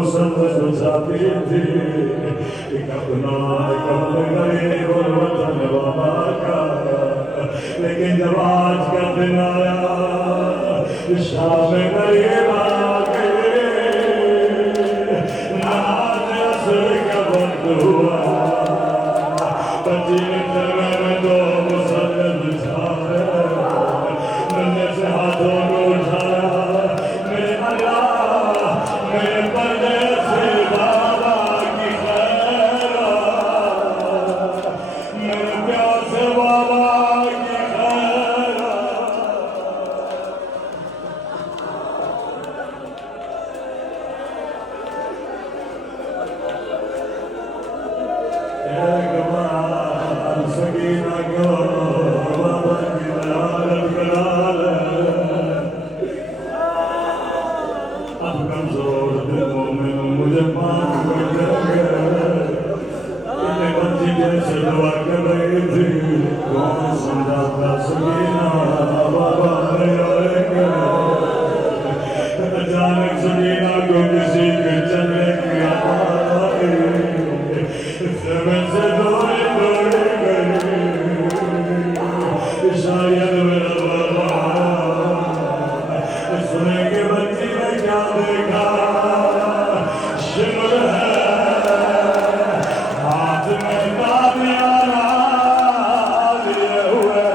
मुसन्नत जाती थी एक अपना गरीब और वतन बाबा का। लेकिन जब आज का दिन आया शाम गरीब आ गए, नमाज असर का वक्त हुआ, मदीने में दो मुसन्नत जाए, मैंने से हाथों को उठाया, मेरे अल्लाह मेरे परदेसी बाबा की खैर, मेरे प्यासे बाबा की खैर। एक बार सकीना को बाबा की दयालत करा ले, अब कमजोर दिल मोमिन मुझे माफ कर देंगे। इतने बच्ची जैसे दुआ कर रही थी, कौन समझाता सकीना बाबा नहीं आएंगे। अचानक सकीना को किसी के चलने की आवाज आई, ज़मीन से दौड़े दौड़े गई, शायद मेरा बाबा सुनेंगे। बच्ची ने क्या देखा, शिमर है हाथ में कादियाना लिए हुए।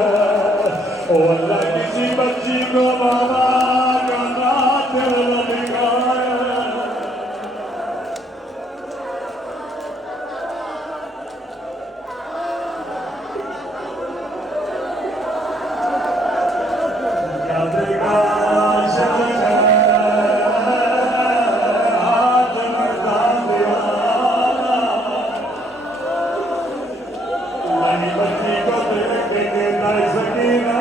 ओ अल्लाह, किसी बच्ची को बाबा का नाम दिखाए। क्या देखा, शिमर है हाथ में कादियाना। नहीं बच्ची को देखेंगे नहीं सकीना,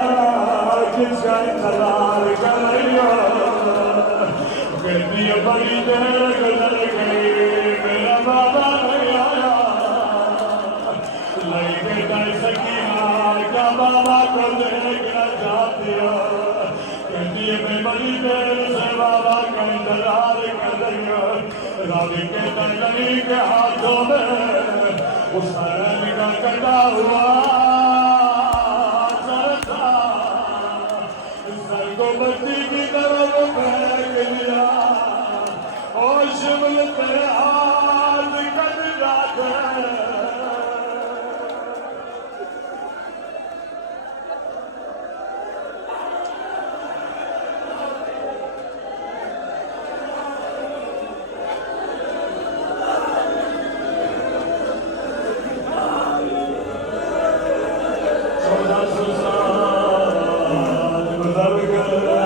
किसका इंतजार कर रही हो। कहती है बड़ी देर गुजर गई, मेरा बाबा नहीं आया। लेके नहीं सकीना, क्या बाबा को देखना चाहती हो। कहती है मैं बड़ी देर से बाबा का इंतजार कर रही हूँ। रावी के नहीं के हाथों में हुसैन का कटा हुआ सर था, सर को बच्ची की तरफ फेंक दिया। और शिमल तेरे हाथ कट जाते, गुजर गए।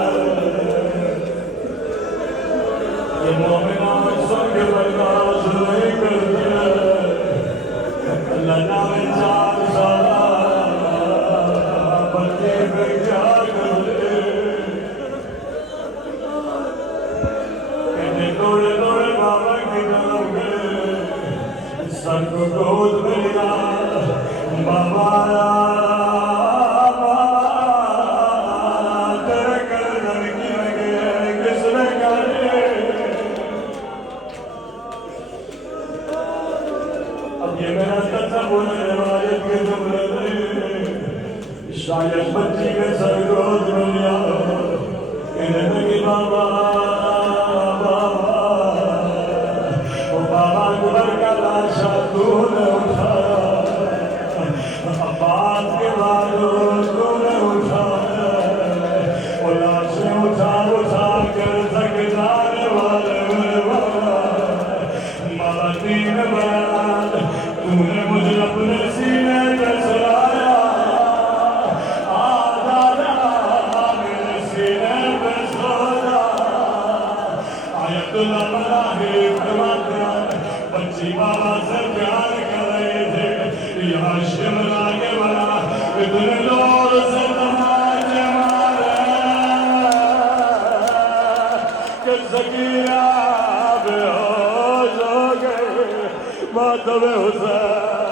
ये मोमिनात संग बर्दाश्त नहीं करते, अल्लाह जाने चार साला बच्चे पे क्या करते। कहते दौड़े दौड़े बाबा की तरफ गए, सर को गोद में लिया, बाबा आया। ये मेरा तस्वुर रिवायत के जुमले नहीं, शायद बच्ची के सर गोद में लिया, कहने लगी बाबा बाबा। ओ बाबा गुजर का लाशा तूने उठाया, अब्बास के बाद तूने उठाया। वो लाशें उठा उठा कर थक जाने वाले मेरे बाबा, बाबा तीन बार तूने मुझे अपने सीने पे सुलाया। आजा मेरे सीने पे सो जा। आयतुल्लाह मलाही फरमाते हैं, बच्ची बाबा से प्यार कर रहे थे, यहाँ शिमला के बड़ा इतने जोर से तमाचे मारे कि सकीना बेहोश हो गए। मातम हुसैन